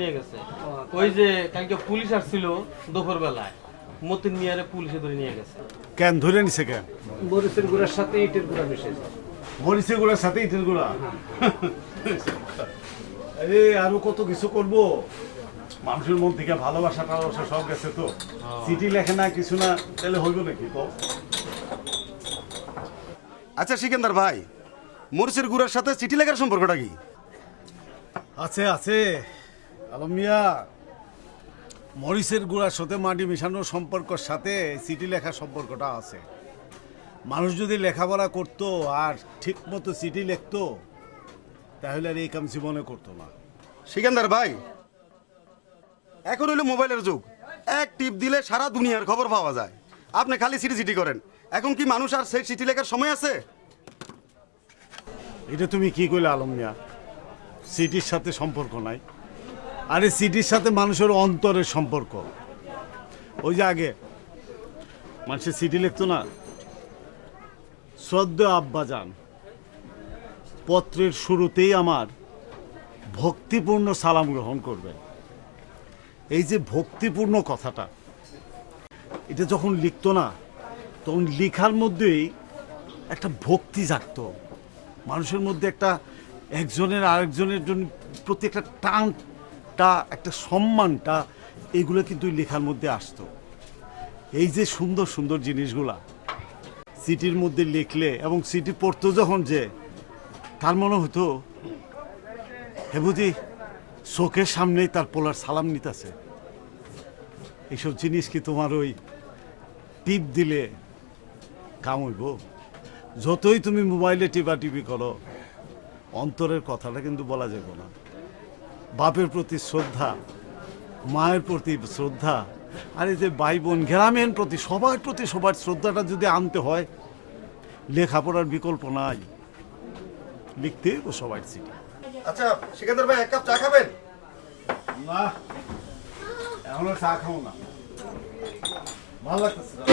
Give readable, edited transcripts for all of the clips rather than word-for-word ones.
নিয়ে গেছে। ওই যে কালকে পুলিশ আসছিল দুপুর বেলায়, মতিন মিয়ারে পুলিশে ধরে নিয়ে গেছে। কেন ধরে নিছে কেন? মরিচের গুঁড়ার সাথে ইটের গুঁড়া মিশেছে। মরিচের গুঁড়ার সাথে ইটের গুঁড়া? আরে আরো কত কিছু করব। মানুষের মন থেকে ভালোবাসা টালোবাসা সব গেছে তো। চিঠি লেখে না কিছু না, তাহলে হইব নাকি কও? আচ্ছা সিকান্দার ভাই, মরিচের গুঁড়ার সাথে চিঠি লেখার সম্পর্কটা কি? আছে আছে আলম মিয়া, মরিচের গুঁড়ার সাথে মাটি মিশানোর সম্পর্কের সাথে চিঠি লেখার সম্পর্কটা আছে। মানুষ যদি লেখাপড়া করতো আর ঠিক মতো চিঠি লিখতো তাহলে আর এই কাম জীবনে করতো না। সিকান্দার ভাই, এখন হইলো মোবাইলের যুগ, এক টিপ দিলে সারা দুনিয়ার খবর পাওয়া যায়। আপনি খালি চিঠি চিঠি করেন, এখন কি মানুষ আর সেই চিঠি লেখার সময় আছে? এটা তুমি কি কইলে আলম মিয়া? চিঠির সাথে সম্পর্ক নাই। আরে চিঠির সাথে মানুষের অন্তরের সম্পর্ক। ওই যে আগে মানুষের চিঠি লিখতো না, শ্রদ্ধেয় আব্বাজান, পত্রের শুরুতেই আমার ভক্তিপূর্ণ সালাম গ্রহণ করবে। এই যে ভক্তিপূর্ণ কথাটা, এটা যখন লিখতো না তখন লেখার মধ্যেই একটা ভক্তি জাগতো মানুষের মধ্যে, একটা একজনের আরেকজনের জন্য প্রতি একটা টানটা, একটা সম্মানটা, এগুলো কিন্তু লেখার মধ্যে আসতো। এই যে সুন্দর সুন্দর জিনিসগুলা সিটির মধ্যে লিখলে এবং সিটি পড়তো যখন, যে তার মনে হতো হে বুঝি চোখের সামনেই তার পোলার সালাম নিতেছে। এইসব জিনিস কি তোমার ওই টিপ দিলে কাম হইব? যতই তুমি মোবাইলে টিপি করো, অন্তরের কথাটা কিন্তু বলা যাবে না। বাপের প্রতি শ্রদ্ধা, মায়ের প্রতি শ্রদ্ধা, আর এই যে ভাই বোন গ্রামের প্রতি সবার শ্রদ্ধাটা যদি আনতে হয়, লেখাপড়ার বিকল্প নাই, লিখতে ও সবাই চিঠি। আচ্ছা সিকান্দার ভাই, এক কাপ চা খাবেন? না, এখনো চা খাও না, ভালো লাগতেছে না।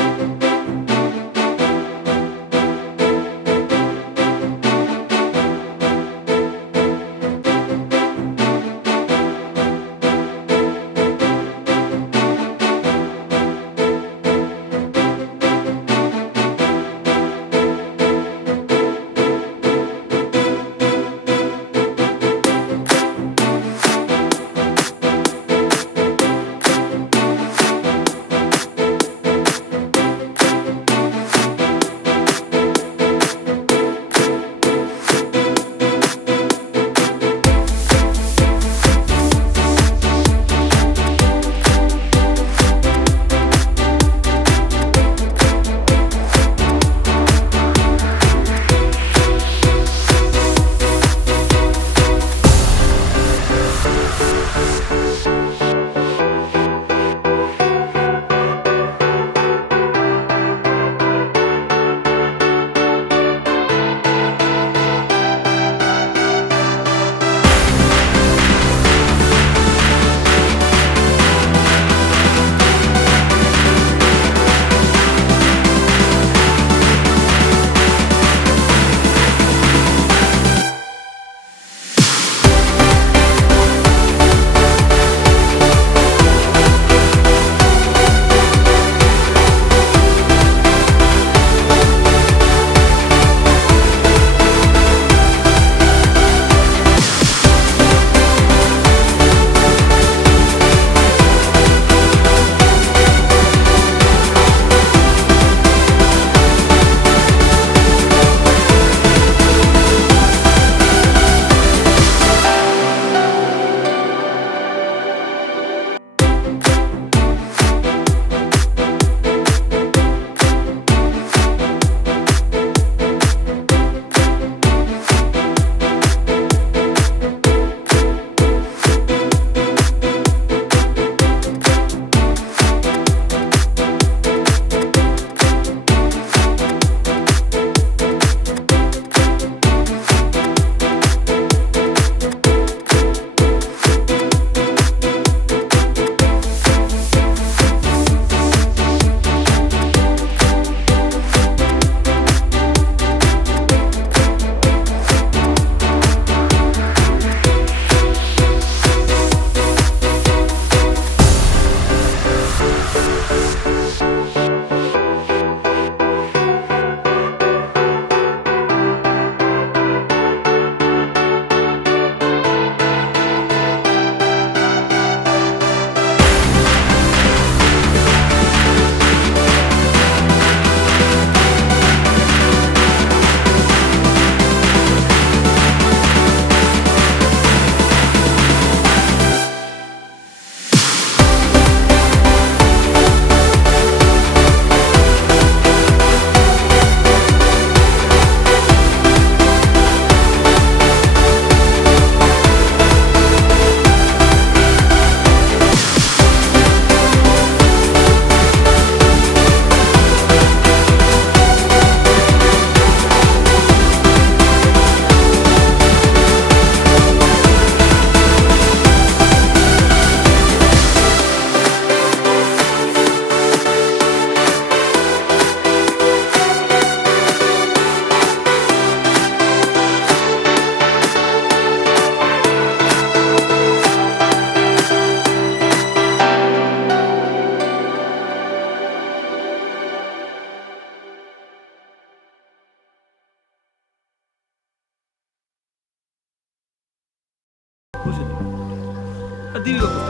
আর দিবি করতে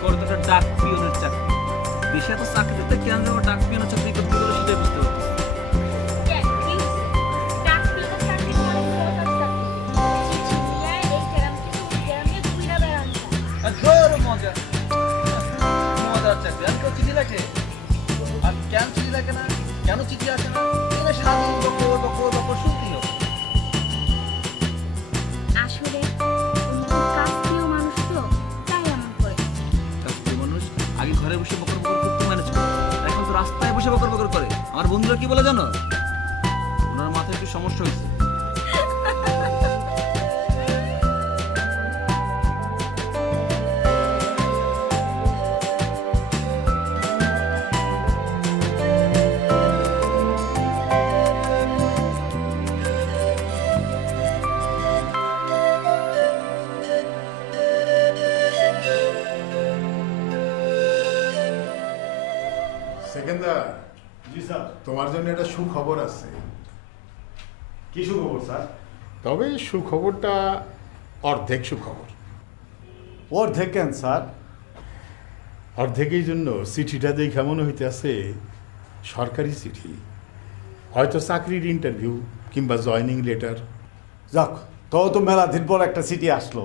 তোর তো একটা ডাক পিয়নের চাকরি, বেশি এত চাকরিতে কেন যাবো ডাক পিয়নের চাকরি করতে গেলে সেটাই বুঝতে পারছিস। আর ধর মজা, মজার চাকরি। আর কেউ চিঠি লেখে, আর কেন চিঠি লেখে না, কেন চিঠি আসে না, এগুলো সারাদিন বকর শুনতেই হবে। আসলে কাস্তীয় মানুষ তো, তাই এমন করে। কাস্তীয় মানুষ আগে ঘরে বসে বকর করতে ম্যানেজ করে, আর এখন তো রাস্তায় বসে বকর করে। আমার বন্ধুরা কি বলে জানো, ওনার মাথায় একটু সমস্যা হয়েছে। সেকেন্দার, জি স্যার। তোমার জন্য একটা সুখবর আছে। কি সুখবর স্যার? তবে সুখবরটা অর্ধেক সুখবর। অর্ধেক কেন স্যার? অর্ধেকের জন্য চিঠিটা দেখে মনে হইতেছে সরকারি চিঠি, হয়তো চাকরির ইন্টারভিউ কিংবা জয়নিং লেটার। যাক, তাও তো মেলা দিন পর একটা চিঠি আসলো।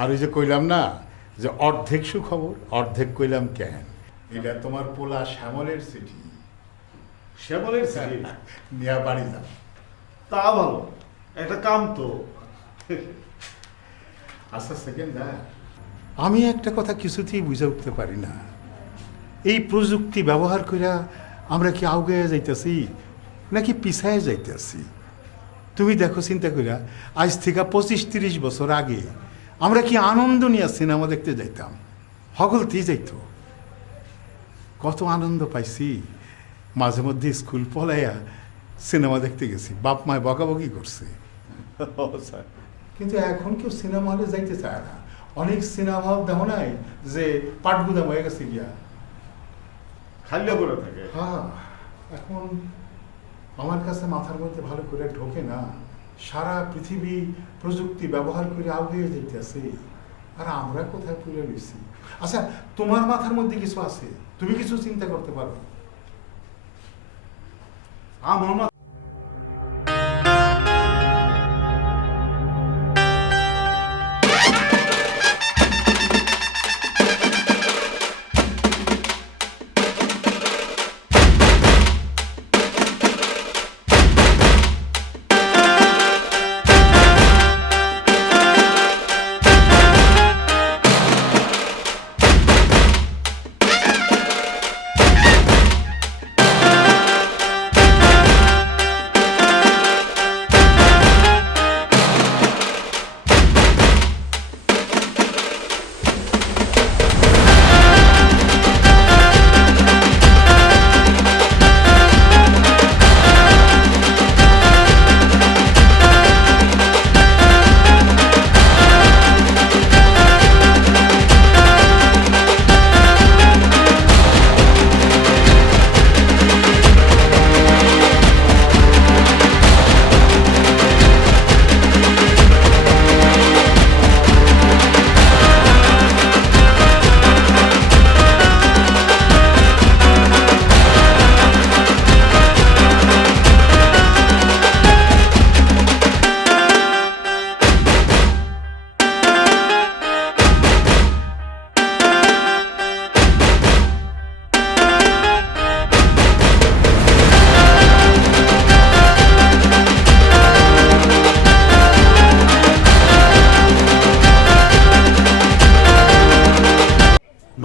আর ওই যে কইলাম না যে অর্ধেক সুখবর, অর্ধেক কইলাম কেন, এটা তোমার পোলা শ্যামলের চিঠি। শ্যামলের চিঠি? নিয়া বাড়ি যাও। তা ভালো, একটা কাম তো। আচ্ছা সেকেন্দার, আমি একটা কথা কিছুতেই বুঝে উঠতে পারি না, এই প্রযুক্তি ব্যবহার করে আমরা কি আগে যাইতেছি নাকি পিছায় যাইতেছি? তুমি দেখো, চিন্তা কইরা আজ থেকে 25-30 বছর আগে আমরা কি আনন্দ নিয়ে সিনেমা দেখতে যাইতাম, হগলতেই যাইতো, কত আনন্দ পাইছি। মাঝে মধ্যে স্কুল পলাইয়া সিনেমা দেখতে গেছি, বাপ মায় বকাবকি করছে। স্যার, কিন্তু এখন কেউ সিনেমা হলে যাইতে চায় না। অনেক সিনেমা হল দেখো নাই যে পাটগুদাম হয়ে গেছে গিয়া, খালি করে থাকে। হ্যাঁ, এখন আমার কাছে মাথার মধ্যে ভালো করে ঢোকে না। সারা পৃথিবী প্রযুক্তি ব্যবহার করে আগে যেতেছে, আর আমরা কোথায় তুলে রয়েছি। আচ্ছা, তোমার মাথার মধ্যে কিছু আছে, তুমি কিছু চিন্তা করতে পারো? আমার মা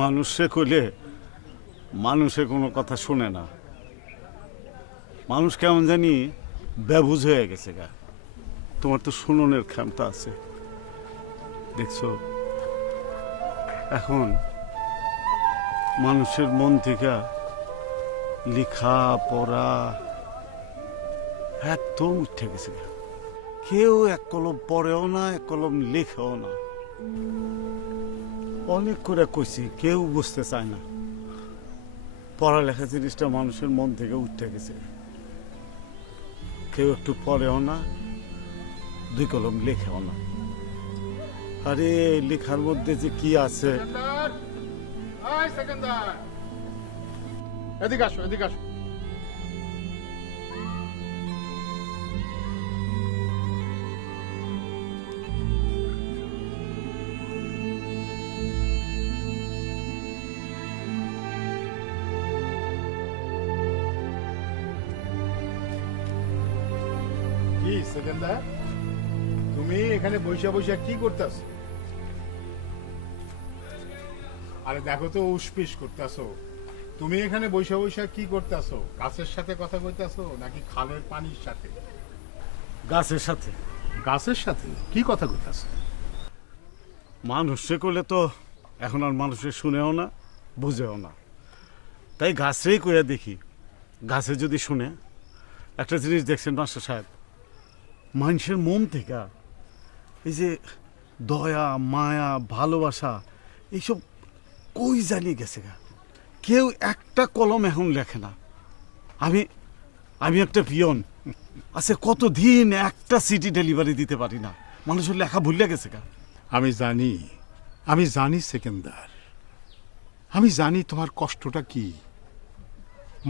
মানুষে কইলে মানুষে কোনো কথা শুনে না। মানুষ কেমন জানি বেবুঝ হয়ে গেছে গা। তোমার তো শুননের ক্ষমতা আছে, দেখছো এখন মানুষের মন থেকে লেখা পড়া একদম উঠে গেছে গা। কেউ এক কলম পড়েও না, এক কলম লেখেও না। অনেক করে কইছি, কেউ বুঝতে চায় না। পড়ালেখা জিনিসটা মানুষের মন থেকে উঠে গেছে। কেউ একটু পড়েও না, দুই কলম লেখেও না। আরে লেখার মধ্যে যে কি আছে। এদিকে আসো, এদিকে আসো। কি সেকেন্দার, তুমি এখানে বৈশা বৈশা কি করতেছ? আরে দেখো তো, উসপিস করতেছো। তুমি এখানে বৈশা বৈশা কি করতেছো? গাছের সাথে কথা কইতাছো নাকি খালের পানির সাথে? গাছের সাথে। গাছের সাথে কি কথা কইতাছো? মানুষে করলে তো এখন আর মানুষের শুনেও না, বুঝেও না, তাই গাছরেই কইয়া দেখি। গাছে যদি শুনে। একটা জিনিস দেখছেন মাস্টার সাহেব, মানুষের মন থেকে এই যে দয়া, মায়া, ভালোবাসা এইসব কই জানিয়ে গেছে গা। কেউ একটা কলম এখন লেখে না। আমি আমি একটা পিয়ন আছে, কতদিন একটা সিটি ডেলিভারি দিতে পারি না। মানুষের লেখা ভুলে গেছে গা। আমি জানি সেকেন্দার, আমি জানি তোমার কষ্টটা কি।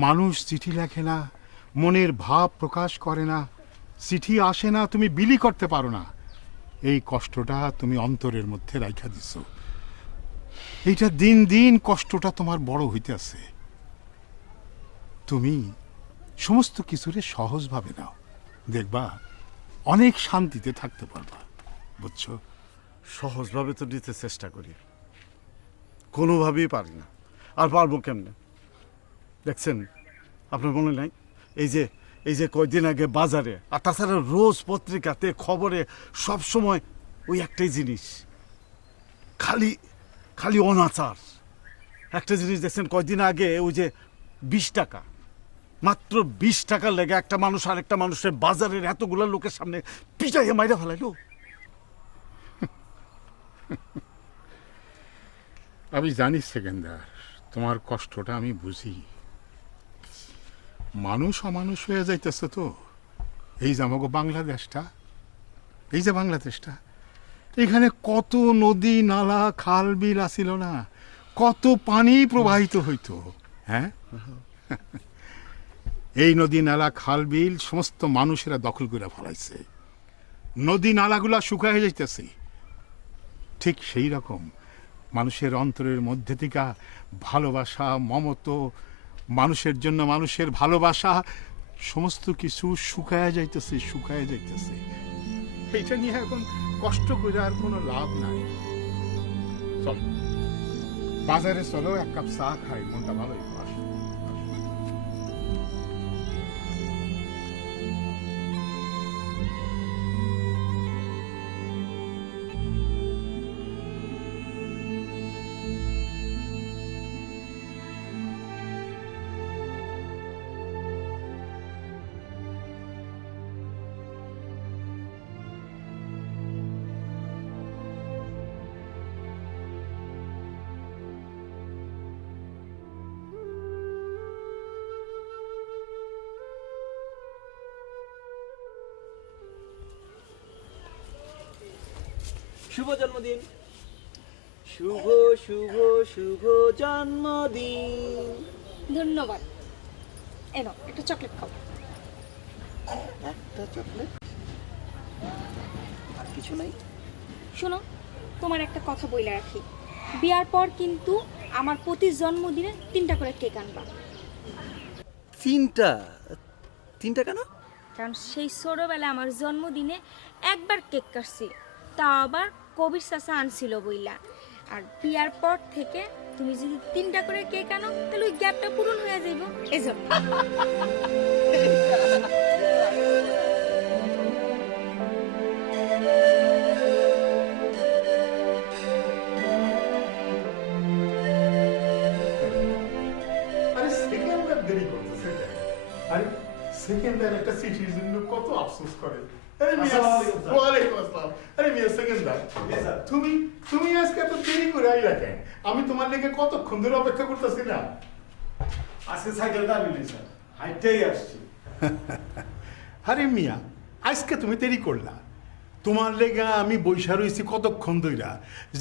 মানুষ চিঠি লেখে না, মনের ভাব প্রকাশ করে না, চিঠি আসে না, তুমি বিলি করতে পারো না। এই কষ্টটা তুমি অন্তরের মধ্যে রাইখা দিছ। এইটা দিন দিন কষ্টটা তোমার বড় হইতেছে। তুমি সমস্ত কিছুরে সহজভাবে নাও, দেখবা অনেক শান্তিতে থাকতে পারবা। বুঝছো? সহজভাবে তো নিতে চেষ্টা করি, কোনোভাবেই পারি না। আর পারবো কেমনে? দেখছেন, আপনার মনে নাই এই যে কয়দিন আগে বাজারে, আর তাছাড়া রোজ পত্রিকাতে, খবরে সব সময় ওই একটাই জিনিস, খালি খালি অনাচার। একটা জিনিস দেখছেন, কয়দিন আগে ওই যে 20 টাকা, মাত্র 20 টাকার লেগে একটা মানুষ আর একটা মানুষের বাজারের এতগুলো লোকের সামনে পিটাইয়ে মাইরা ফেলাইলো। আমি জানি সেকেন্দার, তোমার কষ্টটা আমি বুঝি। মানুষ অমানুষ হয়ে যাইতেছে তো। এই যে আমাকে বাংলাদেশটা, এই যে বাংলাদেশটা, এখানে কত নদী নালা খাল বিল আসিল না, কত পানি প্রবাহিত হইতো। হ্যাঁ, এই নদী নালা খাল বিল সমস্ত মানুষেরা দখল করে ফেলাইছে। নদী নালাগুলা শুকায় যাইতেছে। ঠিক সেই রকম মানুষের অন্তরের মধ্যে থেকে ভালোবাসা, মমত, মানুষের জন্য মানুষের ভালোবাসা সমস্ত কিছু শুকায় যাইতেছে, শুকায় যাইতেছে। এইটা নিয়ে এখন কষ্ট করে আর কোনো লাভ নাই। চল বাজারে চলো, এক কাপ চা খাই, মনটা ভালো হইব। আসো। শুভ জন্মদিন। শুভ শুভ শুভ জন্মদিন। ধন্যবাদ। এনো একটা চকলেট খাও। একটা চকলেট, আর কিছু নাই? শোনো, তোমার একটা কথা বইলা রাখি, বিয়ার পর কিন্তু আমার প্রতি জন্মদিনে 3টা করে কেক আনবা। 3টা? 3টা কেন? কারণ সেই ছোটবেলায় আমার জন্মদিনে একবার কেক কাটছি, তা আবার কবির চাচা আনছিল বইলা। আর বিয়ার পর থেকে তুমি যদি 3টা করে কেক আনো, তাহলে ওই গ্যাপটা পূরণ হয়ে যাইব। এসব আরে সেকেন্দার দেরি করতেছে কেন? আরে সেকেন্দার একটা চিঠির জন্য কত আফসোস করে। আরে মিয়া, ওয়ালাইকুম আসসালাম। আরে মিয়া সেকেন্দার, তুমি আজকে এত দেরি করে আইলা কেন? আমি তোমার লেগে কতক্ষণ ধরে অপেক্ষা করতেছি না। আজকে সাইকেলটা আমি নিই স্যার, হাইটেই আসছি। আরে মিয়া, আজকে তুমি দেরি করলা, তোমার লেগা আমি বৈশা রয়েছি কতক্ষণ ধইরা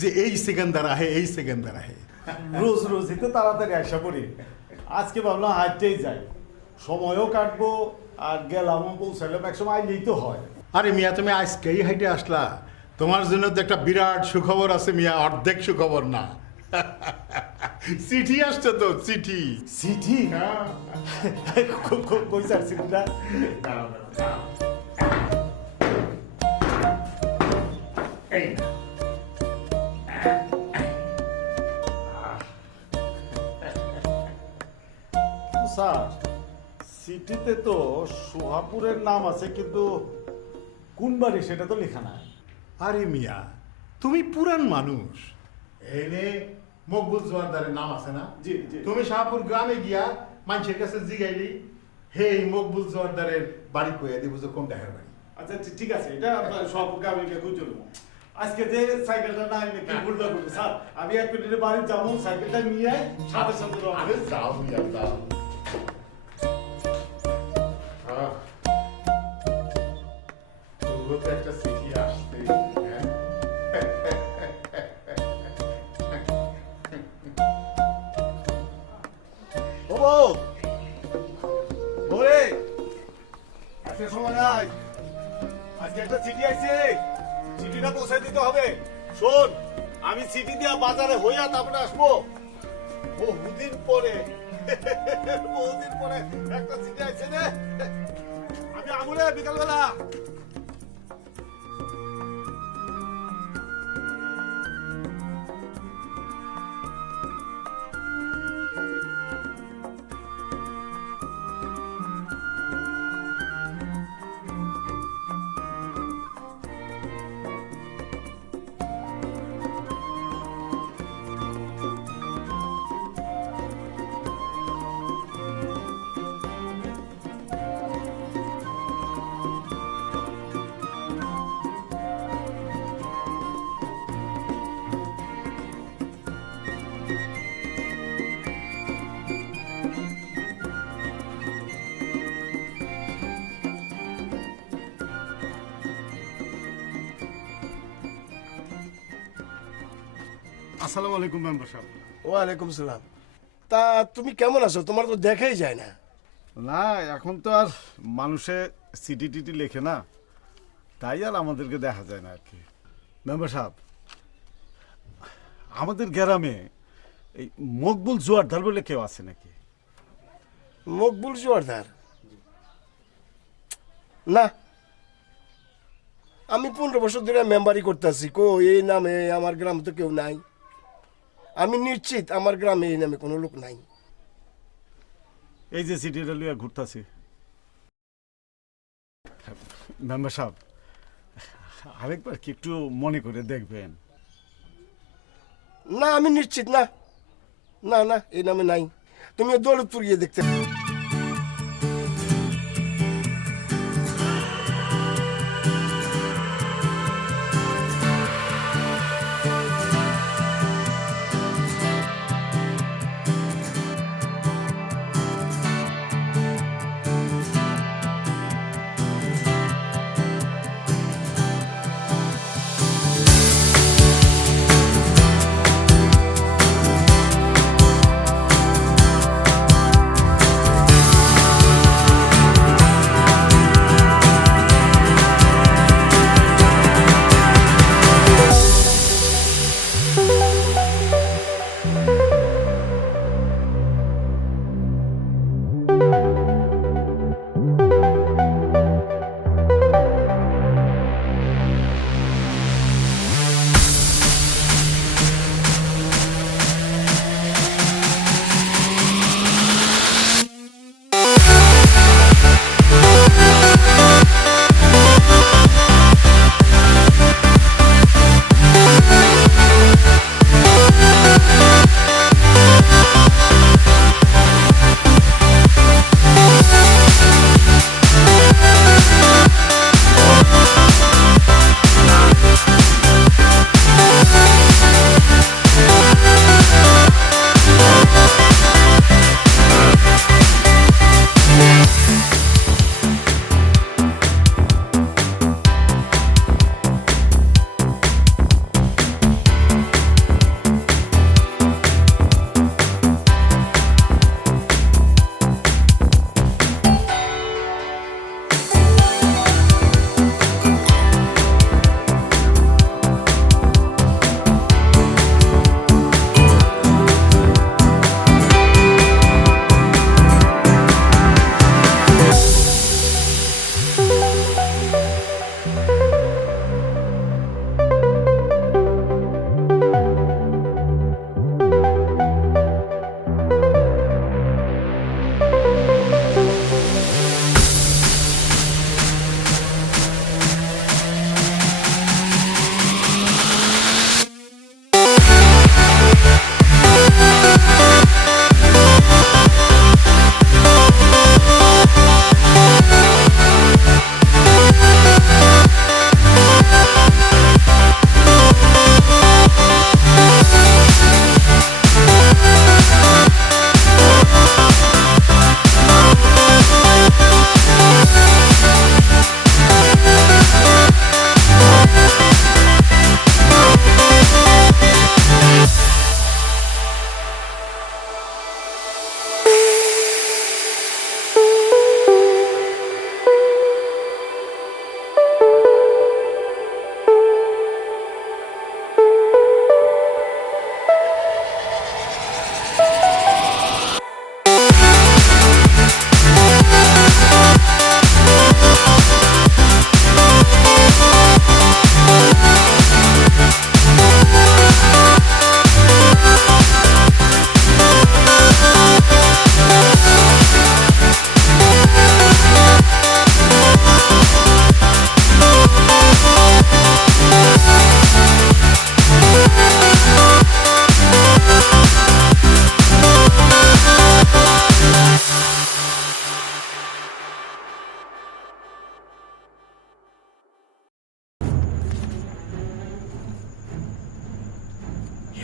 যে এই সেকেন্ডার আহে এই সেকেন্ডার আহে। রোজ রোজই তো তাড়াতাড়ি আশা করি, আজকে ভাবলাম হাঁটতেই যাই, সময়ও কাটবো আর গেলামও পৌঁছালাম, একসময় আইলেই তো হয়। আরে মিয়া তুমি আজকেই হাইটে আসলা, তোমার জন্য তো একটা বিরাট সুখবর আছে মিয়া, অর্ধেক সুখবর না। চিঠি আসছে তো, চিঠি। চিঠি? কই স্যার চিঠিটা? এই না। স্যার চিঠিতে তো সোহাপুরের নাম আছে, কিন্তু কোন বাড়ি সেটা তো লেখা নাই। আরে মিয়া তুমি পুরান মানুষ, এনে মকবুল জোয়ারদারের নাম আছে না? জি, জি। তুমি শাহপুর গ্রামে গিয়া মানুষের কাছে জিগাইলি হে এই মকবুল জোয়ারদারের বাড়ি কইয়া দিব যে কোন ডাকের বাড়ি। আচ্ছা ঠিক আছে, এটা সব গ্রামে গিয়ে খুঁজে নেবো। আজকে যে সাইকেলটা না এনে কি ভুলটা করবো স্যার, আমি 1 মিনিটে বাড়ি যাবো, সাইকেলটা নিয়ে সাথে সাথে রওনা। আরে যাও মিয়া যাও। তোর তো একটা চিঠি আসছে, হ্যাঁ? ও বউ, ওরে আজকে সময় নাই, আজকে একটা চিঠি আইছে, চিঠিটা পৌঁছে দিতে হবে। শোন, আমি চিঠি দিয়া বাজারে হইয়া তারপরে আসবো। বহুদিন পরে একটা চিঠি আইছে রে, আমি আমুরে বিকালবেলা। আসসালামু আলাইকুম মেম্বার সাহেব। ওয়ালাইকুম সালাম। তা তুমি কেমন আছো? তোমার তো দেখাই যায় না। না, এখন তো আর মানুষে চিঠি টিটি লেখে না, তাই আর আমাদেরকে দেখা যায় না আর কি। মেম্বার সাহেব, আমাদের গ্রামে এই মকবুল জোয়ারদার বলে কেউ আছে নাকি? মকবুল জোয়ারদার? না, আমি 15 বছর ধরে মেম্বারি করতেছি, কো এই নামে আমার গ্রামে তো কেউ নাই। আমি নিশ্চিত আমার গ্রামে এই নামে কোনো লোক নাই। এই যে চিঠিটা লইয়া ঘুরতাছি। মেম্বার সাহেব, আরেকবার কি একটু মনে করে দেখবেন? না, আমি নিশ্চিত না, না না এই নামে নাই। তুমি দৌলতপুর গিয়ে দেখতে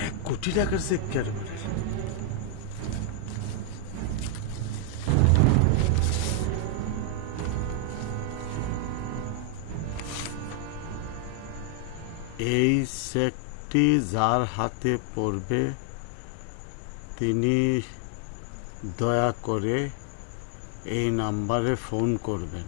1 কোটি টাকার চেক কেটে এই চেকটি যার হাতে পড়বে তিনি দয়া করে এই নাম্বারে ফোন করবেন।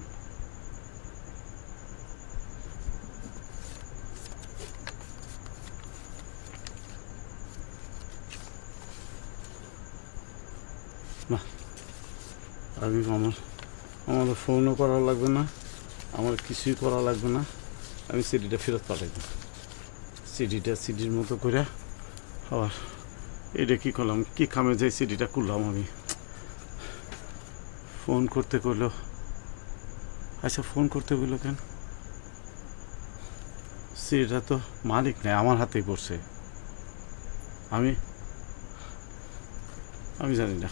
না, আমি আমাদের ফোনও করা লাগবে না, আমার কিছুই করা লাগবে না। আমি সিডিটা ফেরত পাঠাই দেব। সিডির মতো করে আবার এটা কি করলাম, কি কামে যাই সিডিটা করলাম আমি। ফোন করতে কইলো, আচ্ছা ফোন করতে কইলো কেন? সিডিটা তো মালিক নেই, আমার হাতেই পড়ছে। আমি জানি না,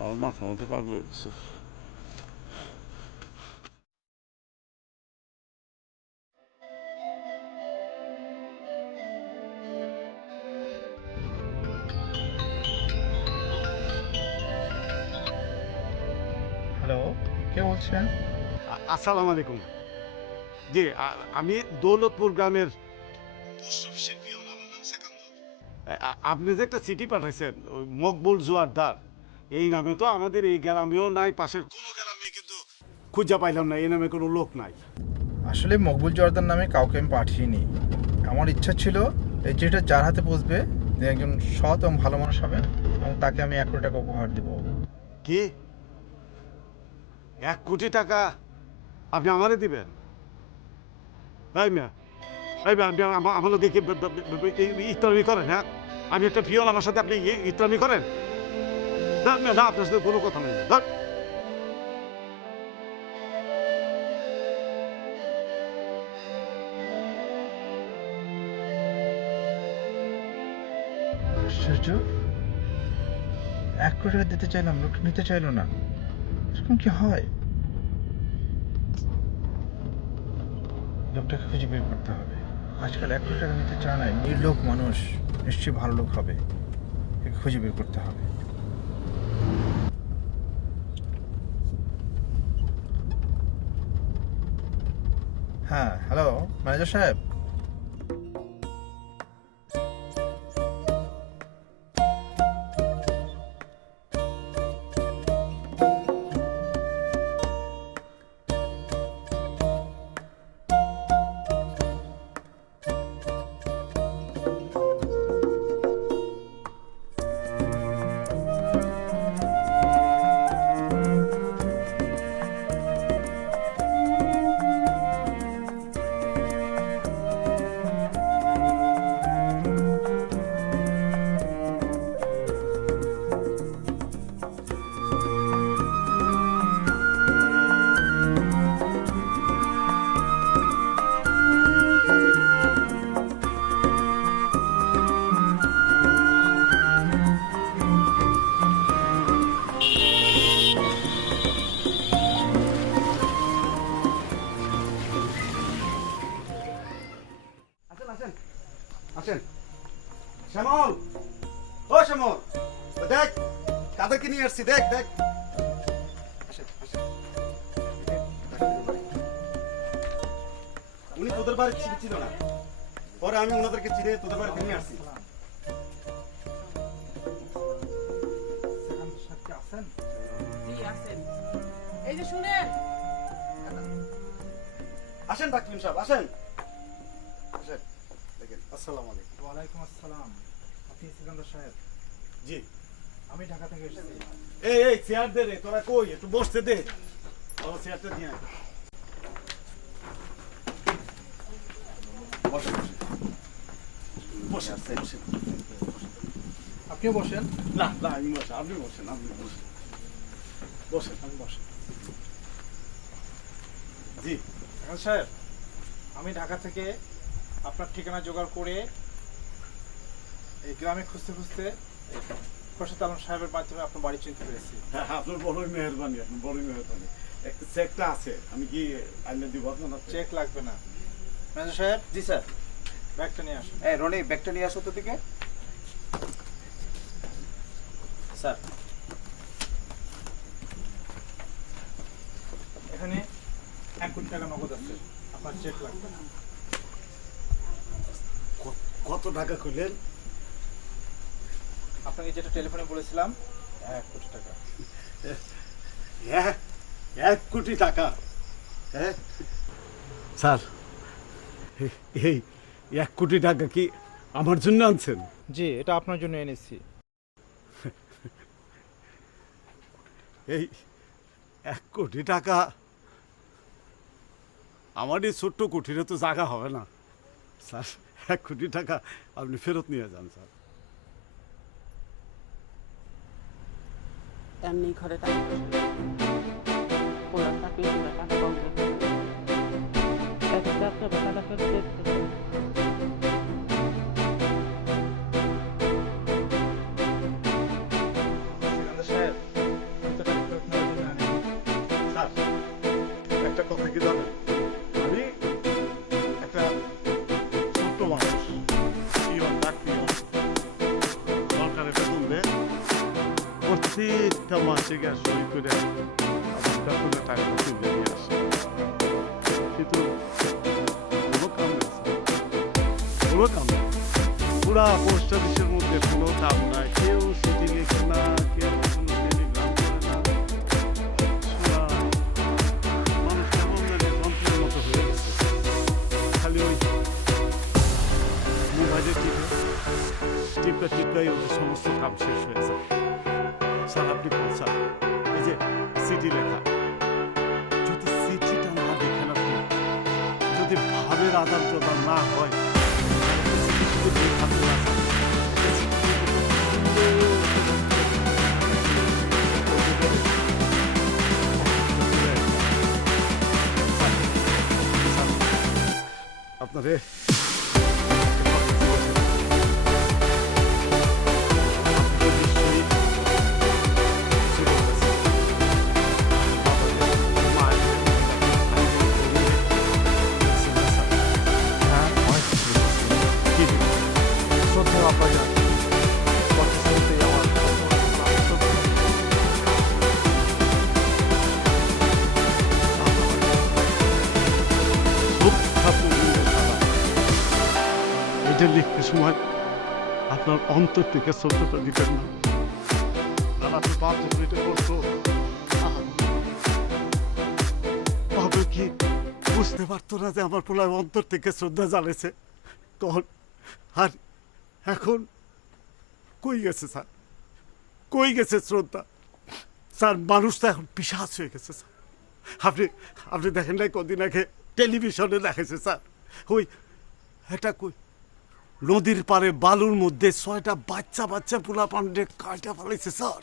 আমার মাথা মধ্যে পাগল হয়ে গেছে। হ্যালো, কে বলছেন? আসসালামু আলাইকুম। জি, আমি দৌলতপুর গ্রামের আপনি যে একটা চিঠি পাঠাইছেন, ওই মকবুল জোয়ারদার এই নামে তো আমাদের এই গ্রামেও নাই, পাশের কোনো গ্রামে কিন্তু খুঁজে পাইলাম না, এই নামে কোনো লোক নাই। আসলে মকবুল জর্দার নামে কাউকে আমি পাঠিয়েনি। আমার ইচ্ছা ছিল এই যেটা যার হাতে পৌঁছবে যে একজন সৎ এবং ভালো মানুষ হবে এবং তাকে আমি 1 কোটি টাকা উপহার দেবো। কি 1 কোটি টাকা আপনি আমারে দিবেন? তাই না? আপনি আমার লোক ইত্রামি করেন? হ্যাঁ, আমি একটা পিয়ন, আমার সাথে আপনি ইত্রামি করেন? না না, আপনার সাথে কোনো কথা নেই। আশ্চর্য, 1 কোটি টাকা দিতে চাইলাম, লোকটা নিতে চাইলো না। এরকম কি হয়? লোকটাকে খুঁজে বের করতে হবে। আজকাল 1 কোটি টাকা নিতে চায় না, নির্লোভ মানুষ, নিশ্চয়ই ভালো লোক হবে। একে খুঁজে বের করতে হবে। হ্যাঁ, হ্যালো ম্যানেজার সাহেব। আসেন শ্যামল, ও শ্যামল, দেখ কাদেরকে নিয়ে আসছি, দেখ দেখ। উনি তোদের বাড়ি ছিল না, পরে আমি ওনাদেরকে চিনে তোদের বাড়িতে নিয়ে আসছি। এই যে শুনেন, আসেন ডাক্তার সাহেব, আসেন আসেন। দেখেন, আসসালামু আলাইকুম। ওয়ালাইকুম আসসালাম। আপনি সিকান্দার সাহেব? জি, আমি ঢাকা থেকে এসেছি। এই চেয়ার দে রে, তোরা কই একটু বসতে দে। আমার চেয়ারটা দিয়ে আয়। বসেন বসেন বসেন। আপনিও বসেন। না না, আমি বসেন, আপনি বসেন, আপনি বসেন, বসেন, আমি বসেন। জি এখন সাহেব, আমি ঢাকা থেকে আপনার ঠিকানা জোগাড় করে এই গ্রামে খুঁজতে খুঁজতে খোরশেদ আলম সাহেবের মাধ্যমে আপনার বাড়ি চিনতে পেরেছি। হ্যাঁ, আপনার বড়ই মেহরবানি, আপনার বড়ই মেহরবানি। একটা চেকটা আছে, আমি কি আইনে দিব আপনার? চেক লাগবে না ম্যানেজার সাহেব। জি স্যার। ব্যাগটা নিয়ে আসুন। এই রনি, ব্যাগটা নিয়ে আসো তো দিকে। স্যার, এখানে 1 কোটি টাকা নগদ আছে, আপনার চেক লাগবে। কত টাকা কইলেন? আপনাকে যেটা টেলিফোনে বলেছিলাম 1 কোটি টাকা। 1 কোটি টাকা? হ্যাঁ স্যার, এই 1 কোটি টাকা কি আমার জন্য আনছেন? জি, এটা আপনার জন্য এনেছি। এই 1 কোটি টাকা আমার এই ছোট্ট কুঠিরে তো জায়গা হবে না স্যার। 1 কোটি টাকা আপনি ফেরত নিয়ে যান স্যার। এমনি ঘরে টাকা পোলার চাকরি টাকা কম টাকা ফেরত দিতে। সাহেব, স্যার, একটা কথা কি জানেন, আমি একটা ছোট্ট মানুষ, পিয়ন, ডাক পিয়ন, সরকারের বেতন দেয়, প্রত্যেকটা মাসে গিয়ে সই করে আমার বেতনের টাকা তুলে নিয়ে আসে, কিন্তু কোনো কাম নেই স্যার, কোনো কাম নেই। পুরা পোস্ট অফিসের মধ্যে কোনো কাম নাই, কেউ সিটিং এ না, কেউ কোনো টেলিগ্রাম করে না। শোনা, মানুষ কেমন জানি যন্ত্রের মতো হয়ে গেছে, খালি ওই মোবাইলের টিপটাই ওদের সমস্ত কাম শেষ হয়ে যায়। স্যার আপনি বল স্যার, এই যে সিটি লেখা, যদি সিটিটা না দেখেন আপনি, যদি ভাবের আদান প্রদান না হয়, আপনারে এটা লিখতে সময় আপনার অন্তর থেকে শ্রদ্ধাটা দিতেন না, আর আপনি বাধ্য করে করতো ভাবে কি বুঝতে পারতো না যে আমার পোলার অন্তর থেকে শ্রদ্ধা জ্বালেছে তখন। আর এখন কই গেছে স্যার, কই গেছে শ্রদ্ধা স্যার? মানুষ তো এখন পিশাচ হয়ে গেছে স্যার। আপনি দেখেন নাই কদিন আগে টেলিভিশনে দেখেছে স্যার, ওই একটা কই নদীর পারে বালুর মধ্যে 6টা বাচ্চা পোলা পান্ডে কাটা ফেলাইছে স্যার,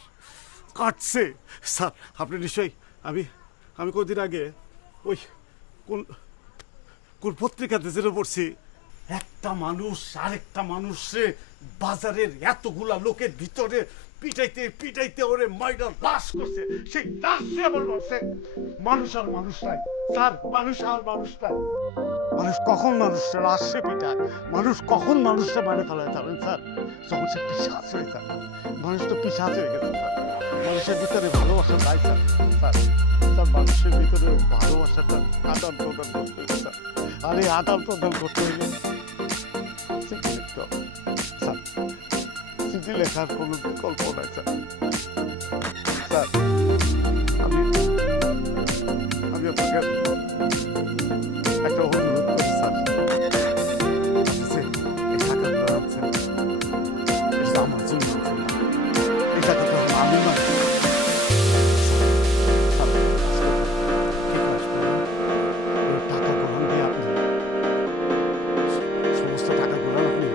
কাটছে স্যার। আপনি নিশ্চয়ই, আমি কদিন আগে ওই কোন পত্রিকাতে যেটা পড়ছি, একটা মানুষ আরেকটা মানুষে বাজারের এতগুলা লোকের ভিতরে পিটাইতে ওরে মাইরা লাশ করছে, সেই লাশে আমার বলছে মানুষ আর মানুষ নাই স্যার, মানুষ আর মানুষ নাই। মানুষ কখন মানুষটা লাশে পিটায়, মানুষ কখন মানুষটা মারে ফেলায় যাবেন স্যার? যখন সে পিশাচ হয়ে যায়, মানুষ তো পিশাচ হয়ে গেছে স্যার। মানুষের ভিতরে ভালোবাসা নাই স্যার। স্যার মানুষের ভিতরে ভালোবাসাটা আদান প্রদান করতে হবে স্যার। আর এই আদান প্রদান করতে হলে চিঠি লিখতে হবে স্যার। চিঠি লেখার কোনো বিকল্প নাই স্যার। স্যার আমি আপনাকে একটা অনুরোধ করি স্যার, এই টাকাটা আনছেন, এটা আমার জন্য আনছেন না, এই টাকাটা আমি না টাকা গ্রহণ দিয়ে আপনি সমস্ত টাকা গ্রহণ আপনি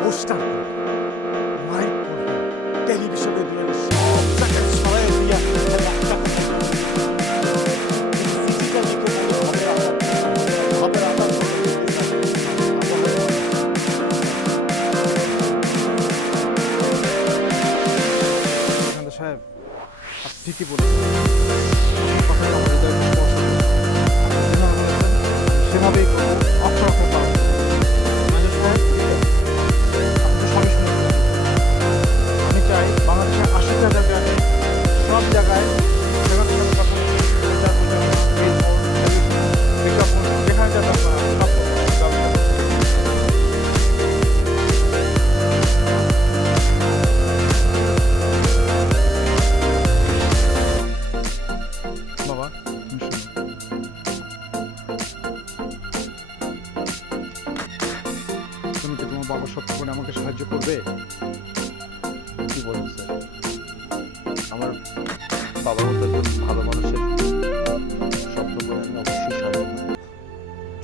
পোস্টার করবেন, মাইক করবেন, টেলিভিশনে দিলেন, সব জায়গায় ছড়াই দিয়া সাহেব, আপনি ঠিকই বলেছেন, কথাটা আমার হৃদয়ে স্পষ্ট। সেভাবেই অক্ষর অক্ষর আমার বাবা সত্যপনে আমাকে সাহায্য করবে? কি বলেন স্যার, আমার বাবার মতো একজন ভালো মানুষের স্বপ্ন করে আমি অবশ্যই সাহায্য করব,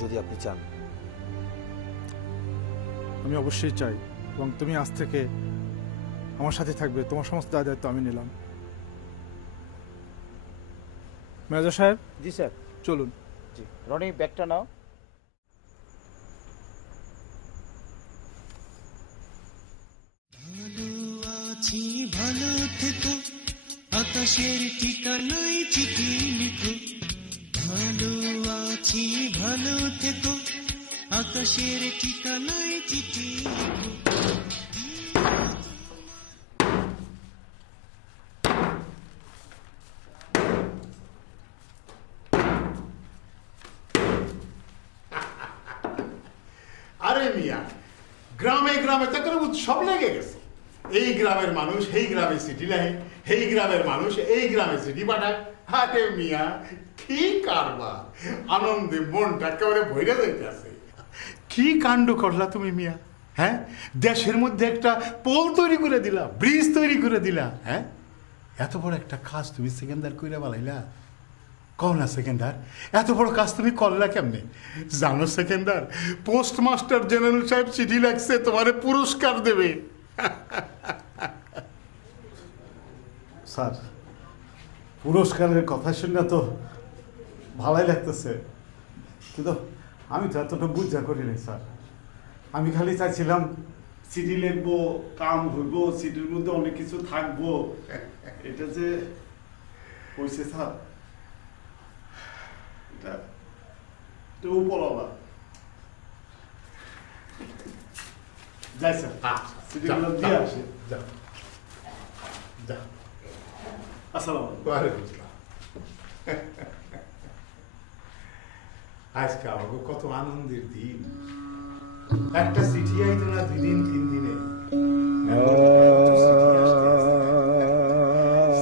যদি আপনি চান। আমি অবশ্যই চাই, এবং তুমি আজ থেকে আমার সাথে থাকবে। তোমার সমস্ত দায়িত্ব আমি নিলাম। ম্যানেজার সাহেব, জি স্যার। চলুন। জি রনি, ব্যাগটা নাও। ভালো থেকো, আকাশের ঠিকানায় চিঠি লিখো। ভালো আছি ভালো থেকো, আকাশের ঠিকানায় চিঠি লিখো। আরে মিয়া, গ্রামে গ্রামে তো একটা উৎসব লেগে গেছে। এই গ্রামের মানুষ এই গ্রামে চিঠি লেখে, এই গ্রামের মানুষ এই গ্রামে চিঠি পাঠায়। আরে মিয়া, কি কারবার! আনন্দে মনটা একেবারে ভরে যাইতেছে। কি কাণ্ড করলা তুমি মিয়া! হ্যাঁ, দেশের মধ্যে একটা পোল তৈরি করে দিলা, ব্রিজ তৈরি করে দিলা। হ্যাঁ, এত বড় একটা কাজ তুমি সেকেন্দার কইরা বালাইলা। কও না সেকেন্দার, এত বড় কাজ তুমি করলা কেমনে? জানো সেকেন্দার, পোস্টমাস্টার জেনারেল সাহেব চিঠি লাগছে, তোমারে পুরস্কার দেবে। স্যার, পুরস্কারের কথা শুনে তো ভালোই লাগতেছে, কিন্তু আমি তো এতটা বুঝা করি নাই স্যার। আমি খালি চাইছিলাম চিঠি লিখবো, কাম হইব, চিঠির মধ্যে অনেক কিছু থাকবো। এটা যে হয়েছে স্যার, এটা উপলবা। যাই স্যার, চিঠিগুলো দিয়ে আসি। যাও যাও। আসসালামু আলাইকুম। ওয়ালাইকুম আসসালাম। আজকে আমাকে কত আনন্দের দিন। একটা চিঠি আইতো না 2 দিন 3 দিনে।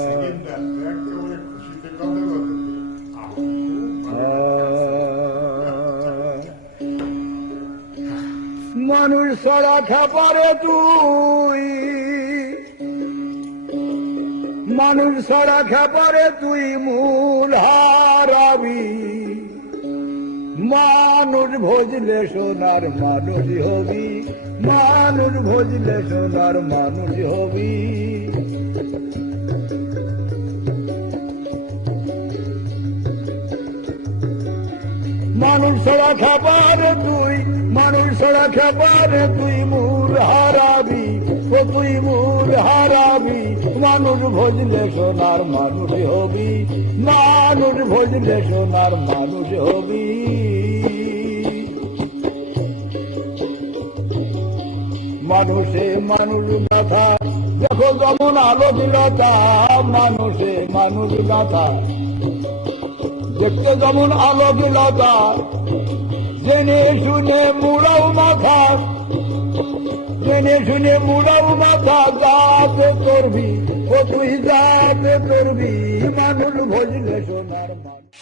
সেকেন্ডার একেবারে খুশিতে কথা বলে। মানুষ ছাড়া খাপারে তুই, মানুষ ছাড়া খাপারে তুই মূল হারাবি। মানুষ ভজলে সোনার মানুষ হবি, মানুষ ভজলে সোনার মানুষ হবি। মানুষ ছাড়া খাপারে তুই, মানুষ ছাড়া খাপারে তুই মূল হারাবি। ও তুই মূল হারাবি, মানুষ ভজলে সোনার মানুষ হবি, মানুষ ভজলে সোনার মানুষ হবি। মানুষে মানুষ গাথা, দেখো যেমন আলোকিলতা। মানুষে মানুষ গাথা, দেখতে যেমন আলোকিলতা। জেনে শুনে মুড়াও মাথা, জেনে শুনে মুড়াও মাথা। যাতে করবি ও তুই যাতে করবি, মানুষ ভজলে সোনার মানুষ।